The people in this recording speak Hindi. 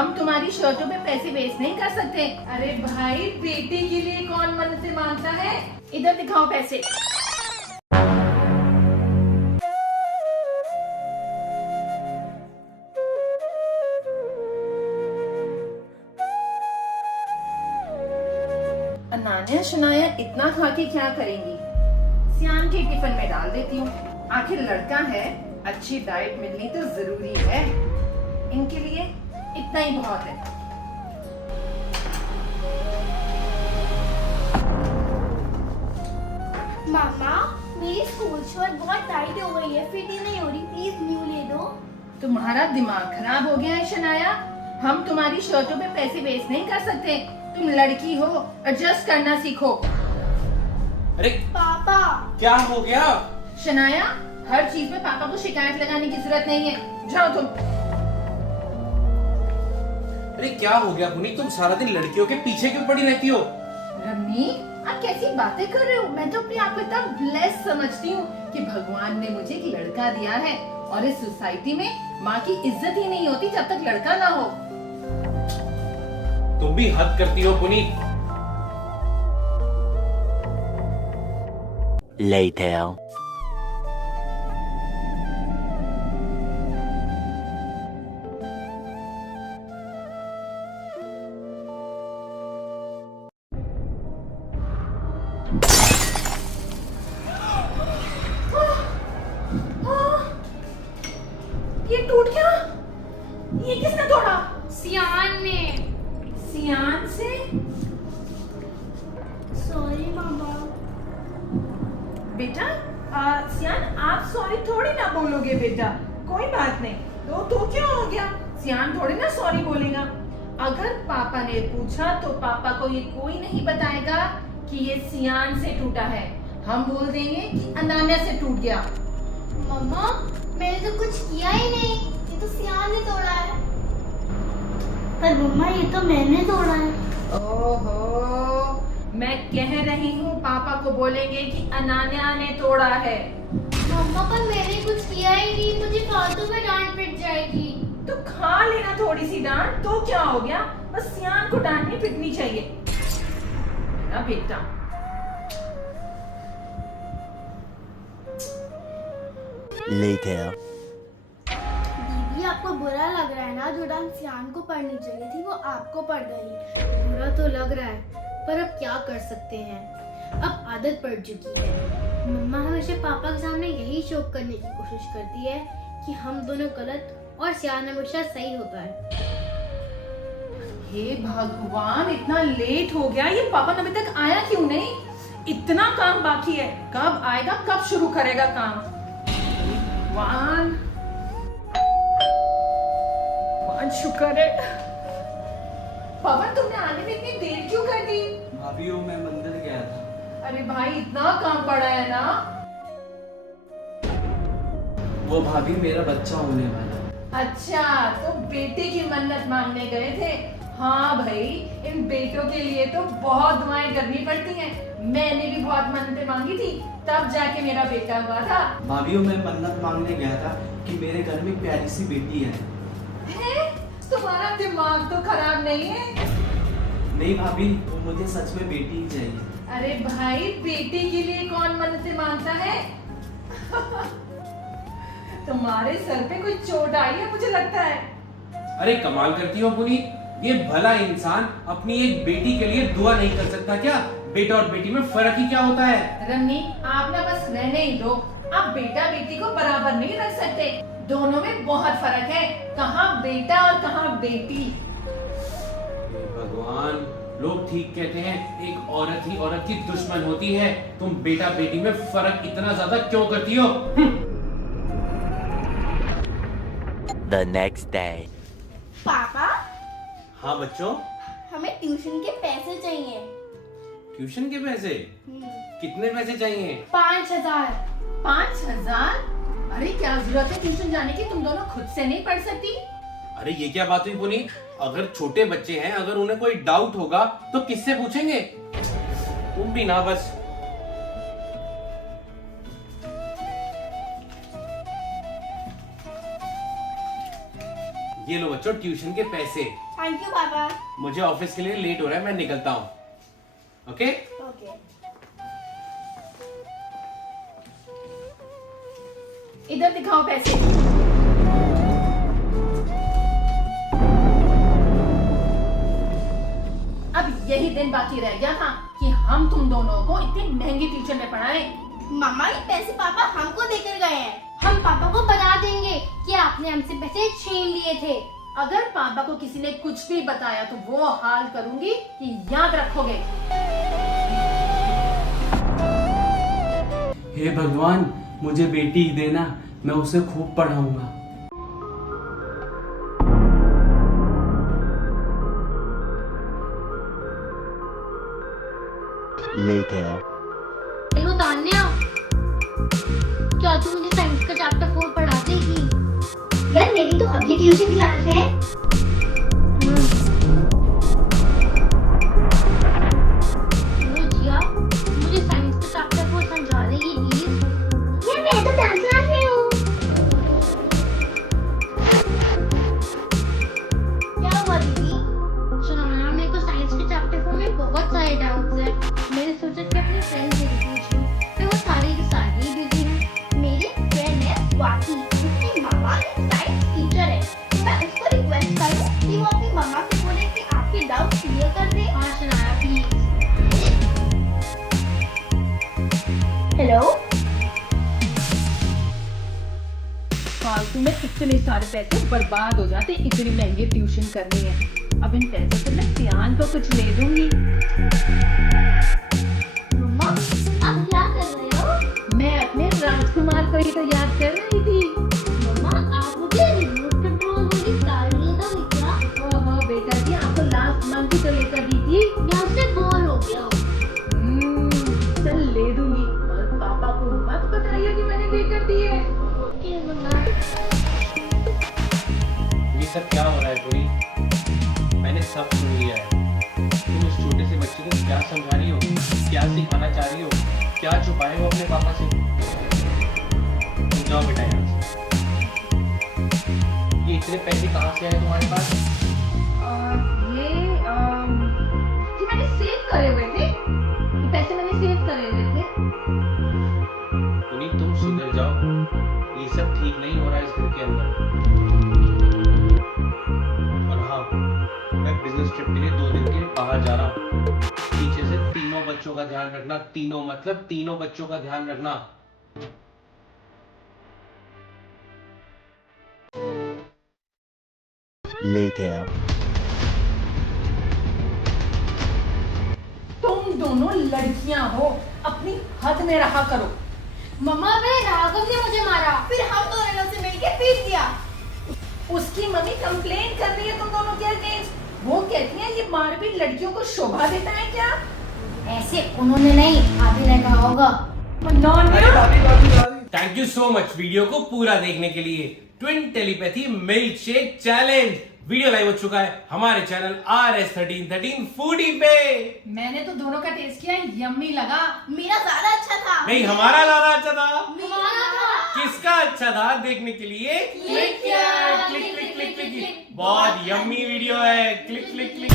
हम तुम्हारी शर्टों पे पैसे वेस्ट नहीं कर सकते। अरे भाई, बेटे के लिए कौन मन्नतें मांगता है? इधर दिखाओ पैसे। अनान्या शनाया इतना खा के क्या करेंगी? सियान के टिफिन में डाल देती हूँ। आखिर लड़का है, अच्छी डाइट मिलनी तो जरूरी है। इनके लिए इतना ही बहुत है। मामा, मेरी स्कूल शर्ट बहुत टाइट हो गई है, फिट ही नहीं हो रही, प्लीज न्यू ले दो। तुम्हारा दिमाग खराब हो गया है शनाया। हम तुम्हारी शर्टों पे पैसे वेस्ट नहीं कर सकते। तुम लड़की हो, एडजस्ट करना सीखो। अरे पापा, क्या हो गया? शनाया, हर चीज में पापा को शिकायत लगाने की जरूरत नहीं है। जाओ तुम। अरे क्या हो गया पुनीत, तुम सारा दिन लड़कियों के पीछे क्यों पड़ी रहती हो? रम्मी, आप कैसी बातें कर रहे हो? मैं तो अपने आप को इतना ब्लेस समझती हूँ कि भगवान ने मुझे एक लड़का दिया है। और इस सोसाइटी में माँ की इज्जत ही नहीं होती जब तक लड़का ना हो। तुम भी हद करती हो पुनीत। Later. ये टूट गया। ये किसने तोड़ा? सियान ने। सियान से? सॉरी मामा। बेटा, सियान, आप सॉरी थोड़ी ना बोलोगे बेटा। कोई बात नहीं। तो क्या हो गया? सियान थोड़ी ना सॉरी बोलेगा। अगर पापा ने पूछा तो पापा को ये कोई नहीं बताएगा कि ये सियान से टूटा है। हम बोल देंगे कि अनान्या से टूट गया। मम्मा, मैंने तो कुछ किया ही नहीं, ये तो सियान ने तोड़ा है। पर मम्मा, ये तो मैंने तोड़ा है। ओहो, मैं कह रही हूँ पापा को बोलेंगे कि अनान्या ने तोड़ा है। मम्मा, पर मैंने कुछ किया ही नहीं, मुझे फालतू में डांट पिट जाएगी। तो खा लेना थोड़ी सी डांट, तो क्या हो गया? बस सियान को डांटनी पिटनी चाहिए ना बेटा। Later. दीदी, आपको बुरा लग रहा है ना? जो डांट सियान को पढ़नी चाहिए थी वो आपको पड़ गई। बुरा तो लग रहा है, पर अब क्या कर सकते हैं, अब आदत पड़ चुकी है। मम्मा हमेशा पापा के सामने यही शो करने की कोशिश करती है कि हम दोनों गलत और सियान हमेशा सही होता है। हे भगवान, इतना लेट हो गया। ये पापा अभी तक आया क्यों नहीं? इतना काम बाकी है। कब आएगा, कब शुरू करेगा काम? भगवान, भगवान शुक्र है। पवन, तुमने आने में इतनी देर क्यों कर दी? भाभी वो मैं मंदिर गया था। अरे भाई, इतना काम पड़ा है ना। वो भाभी मेरा बच्चा होने वाला है। अच्छा, तो बेटे की मन्नत मांगने गए थे। हाँ भाई, इन बेटों के लिए तो बहुत दुआएं करनी पड़ती हैं। मैंने भी बहुत मन्नतें मांगी थी, तब जाके मेरा बेटा हुआ था। भाभी वो मैं मन्नत मांगने गया था कि मेरे घर में एक प्यारी सी बेटी है। तुम्हारा दिमाग तो खराब नहीं है? नहीं भाभी, वो मुझे सच में बेटी ही चाहिए। अरे भाई, बेटे के लिए कौन मन्नतें मांगता है? तुम्हारे सर पे कोई चोट आई है मुझे लगता है। अरे कमाल करती हो पुनीत, ये भला इंसान अपनी एक बेटी के लिए दुआ नहीं कर सकता क्या? बेटा और बेटी में फर्क ही क्या होता है? रमनी, आप ना बस रहने ही दो। आप बेटा बेटी को बराबर नहीं रख सकते। दोनों में बहुत फर्क है। कहाँ बेटा और कहाँ बेटी। हे भगवान, लोग ठीक कहते हैं, एक औरत ही औरत की दुश्मन होती है। तुम बेटा बेटी में फर्क इतना ज्यादा क्यों करती हो? The next day. पापा, हाँ बच्चों, हमें ट्यूशन के पैसे चाहिए। ट्यूशन के पैसे? कितने पैसे चाहिए? 5,000। 5,000? अरे क्या जरूरत है ट्यूशन जाने की? तुम दोनों खुद से नहीं पढ़ सकती? अरे ये क्या बात हुई पुनीत? अगर छोटे बच्चे हैं, अगर उन्हें कोई डाउट होगा तो किससे पूछेंगे? तुम भी ना बस। ये लो बच्चों ट्यूशन के पैसे। थैंक यू पापा। मुझे ऑफिस के लिए लेट हो रहा है, मैं निकलता हूँ। Okay okay. इधर दिखाओ पैसे। अब यही दिन बाकी रह गया था कि हम तुम दोनों को इतनी महंगी ट्यूशन में पढ़ाएं। मम्मा ये पैसे पापा हमको देकर गए हैं। हम पापा को बता देंगे कि आपने हमसे पैसे छीन लिए थे। अगर पापा को किसी ने कुछ भी बताया तो वो हाल करूंगी कि याद रखोगे। हे भगवान, मुझे बेटी देना, मैं उसे खूब पढ़ाऊंगा। Later. हेलो तान्या, क्या तू मुझे साइंस का चैप्टर 4 पढ़ा देगी? यार मेरी तो अभी ट्यूशन क्लास है। हेलो जिया, मुझे साइंस का चैप्टर 4 समझा देगी प्लीज? यार मैं तो डांस क्लास में हूँ। क्या हुआ दीदी? सुनो ना, मेरे को साइंस के चैप्टर 4 में बहुत सारे डाउट्स हैं। मैंने सोचा कि अपने फ्रेंड से भी पूछूं, फिर वो सारे के सारे ही बिजी हैं। मेरी फ्रेंड है स्वाति, उसकी मम्मा साइंस टीचर है। तो मैं उसको रिक्वेस्ट करूँ कि वो अपनी मम्मा से बोले कि आपके डाउट क्लियर कर दे। हाँ शनाया प्लीज। हेलो। फालतू में इतने सारे पैसे बर्बाद हो जाते, इतनी महंगी ट्यूशन करनी है। अब इन पैसों से मैं सियान को कुछ ले दूंगी। मम्मा आप क्या कर रहे हो? मैं अपने राजकुमार को ही तो याद कर रही थी। मम्मा आप मुझे रिमोट कंट्रोल वाली कार नहीं दोगे क्या? ओहो बेटा जी, आपको लास्ट मंथ ही तो लेकर दी थी। मैं उससे बोर हो गया हूँ। चल ले दूंगी, और पापा को मत बताइए कि मैंने लेकर दी है। ओके मम्मा। ये सब क्या हो रहा है पूरी? मैंने सब सुन लिया है। तुम उस छोटे से बच्चे को क्या समझा रही हो, क्या सिखाना चाह रही हो, क्या छुपाए हो अपने पापा से? तुम जाओ बेटा यहाँ से। ये इतने पैसे कहाँ से आए तुम्हारे पास? ये मैंने सेव करे हुए थे। ये पैसे मैंने सेव करे हुए थे। पुनीत तुम सुधर जाओ, ये सब ठीक नहीं हो रहा है इस घर के अंदर। और हाँ, मैं बिजनेस ट्रिप के लिए 2 दिन के लिए बाहर जा रहा हूँ। पीछे से तीनों बच्चों का ध्यान रखना, तीनों मतलब तीनों बच्चों का ध्यान रखना। Later. तुम दोनों लड़कियां हो, अपनी हद में रहा करो। मम्मा मेरे राघव ने मुझे मारा। फिर हम दोनों से मिलके पीट दिया। उसकी मम्मी कंप्लेन कर रही है तुम दोनों के अगेंस्ट। वो कहती है ये मारपीट लड़कियों को शोभा देता है क्या? ऐसे उन्होंने नहीं, आपी ने कहा होगा। Thank you so much video को पूरा देखने के लिए। Twin telepathy milk shake challenge video live हो चुका है हमारे चैनल RS1313 फूडी पे। मैंने तो दोनों का टेस्ट किया, यम्मी लगा। मेरा ज्यादा अच्छा था। नहीं, हमारा ज्यादा अच्छा था। हमारा था। किसका अच्छा था देखने के लिए click click click click click. बहुत यम्मी वीडियो है, क्लिक क्लिक क्लिक।